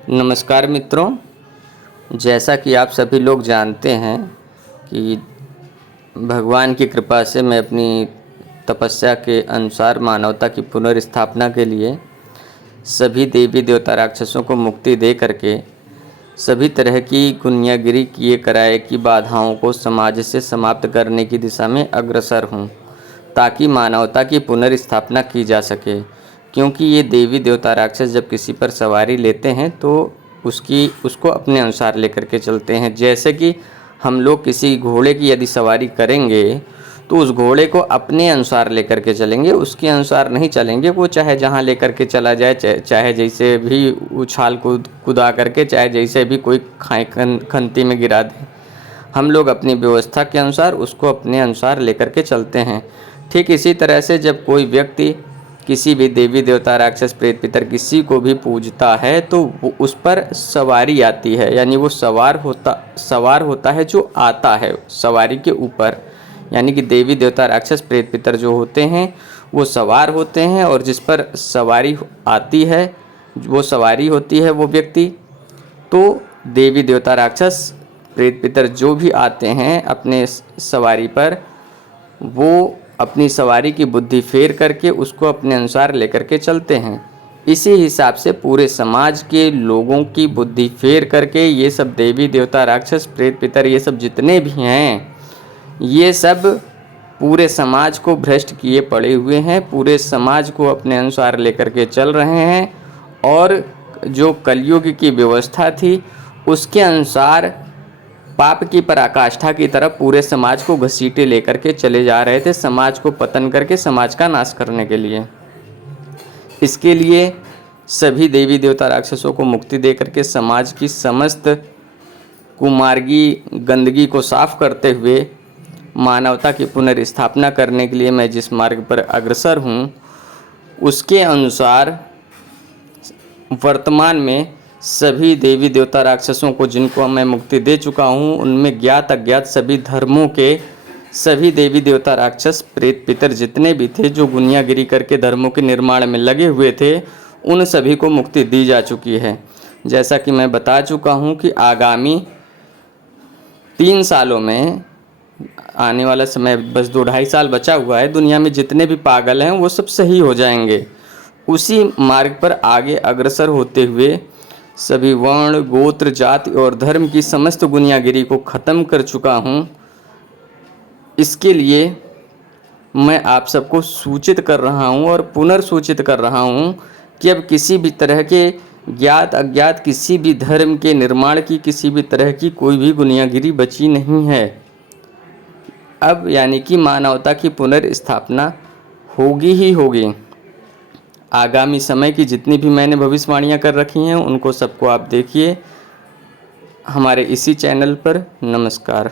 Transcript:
नमस्कार मित्रों, जैसा कि आप सभी लोग जानते हैं कि भगवान की कृपा से मैं अपनी तपस्या के अनुसार मानवता की पुनर्स्थापना के लिए सभी देवी देवता राक्षसों को मुक्ति दे करके सभी तरह की गुनियागिरी किए कराए की बाधाओं को समाज से समाप्त करने की दिशा में अग्रसर हूँ, ताकि मानवता की पुनर्स्थापना की जा सके। क्योंकि ये देवी देवता राक्षस जब किसी पर सवारी लेते हैं तो उसको अपने अनुसार लेकर के चलते हैं। जैसे कि हम लोग किसी घोड़े की यदि सवारी करेंगे तो उस घोड़े को अपने अनुसार लेकर के चलेंगे, उसके अनुसार नहीं चलेंगे। वो चाहे जहाँ लेकर के चला जाए, चाहे जैसे भी उछाल कूद कुदा करके, चाहे जैसे भी कोई खंती में गिरा दे, हम लोग अपनी व्यवस्था के अनुसार उसको अपने अनुसार लेकर के चलते हैं। ठीक इसी तरह से जब कोई व्यक्ति किसी भी देवी देवता राक्षस प्रेत पितर किसी को भी पूजता है तो वो उस पर सवारी आती है, यानी वो सवार होता है जो आता है सवारी के ऊपर। यानी कि देवी देवता राक्षस प्रेत पितर जो होते हैं वो सवार होते हैं, और जिस पर सवारी आती है, वो सवारी होती है वो व्यक्ति, तो देवी देवता राक्षस प्रेत पितर जो भी आते हैं अपने सवारी पर, वो अपनी सवारी की बुद्धि फेर करके उसको अपने अनुसार लेकर के चलते हैं। इसी हिसाब से पूरे समाज के लोगों की बुद्धि फेर करके ये सब देवी देवता राक्षस प्रेत पितर ये सब जितने भी हैं, ये सब पूरे समाज को भ्रष्ट किए पड़े हुए हैं, पूरे समाज को अपने अनुसार लेकर के चल रहे हैं, और जो कलयुग की व्यवस्था थी उसके अनुसार पाप की पराकाष्ठा की तरफ पूरे समाज को घसीटे लेकर के चले जा रहे थे, समाज को पतन करके समाज का नाश करने के लिए। इसके लिए सभी देवी देवता राक्षसों को मुक्ति दे करके समाज की समस्त कुमार्गी गंदगी को साफ करते हुए मानवता की पुनर्स्थापना करने के लिए मैं जिस मार्ग पर अग्रसर हूँ, उसके अनुसार वर्तमान में सभी देवी देवता राक्षसों को जिनको मैं मुक्ति दे चुका हूँ, उनमें ज्ञात अज्ञात सभी धर्मों के सभी देवी देवता राक्षस प्रेत पितर जितने भी थे जो गुनियागिरी करके धर्मों के निर्माण में लगे हुए थे, उन सभी को मुक्ति दी जा चुकी है। जैसा कि मैं बता चुका हूँ कि आगामी 3 सालों में, आने वाला समय बस 2-2.5 साल बचा हुआ है, दुनिया में जितने भी पागल हैं वो सब सही हो जाएंगे। उसी मार्ग पर आगे अग्रसर होते हुए सभी वर्ण गोत्र जाति और धर्म की समस्त गुनियागिरी को ख़त्म कर चुका हूँ। इसके लिए मैं आप सबको सूचित कर रहा हूँ और पुनर्सूचित कर रहा हूँ कि अब किसी भी तरह के ज्ञात अज्ञात किसी भी धर्म के निर्माण की किसी भी तरह की कोई भी गुनियागिरी बची नहीं है। अब यानी कि मानवता की पुनर्स्थापना होगी ही होगी। आगामी समय की जितनी भी मैंने भविष्यवाणियाँ कर रखी हैं उनको सबको आप देखिए हमारे इसी चैनल पर। नमस्कार।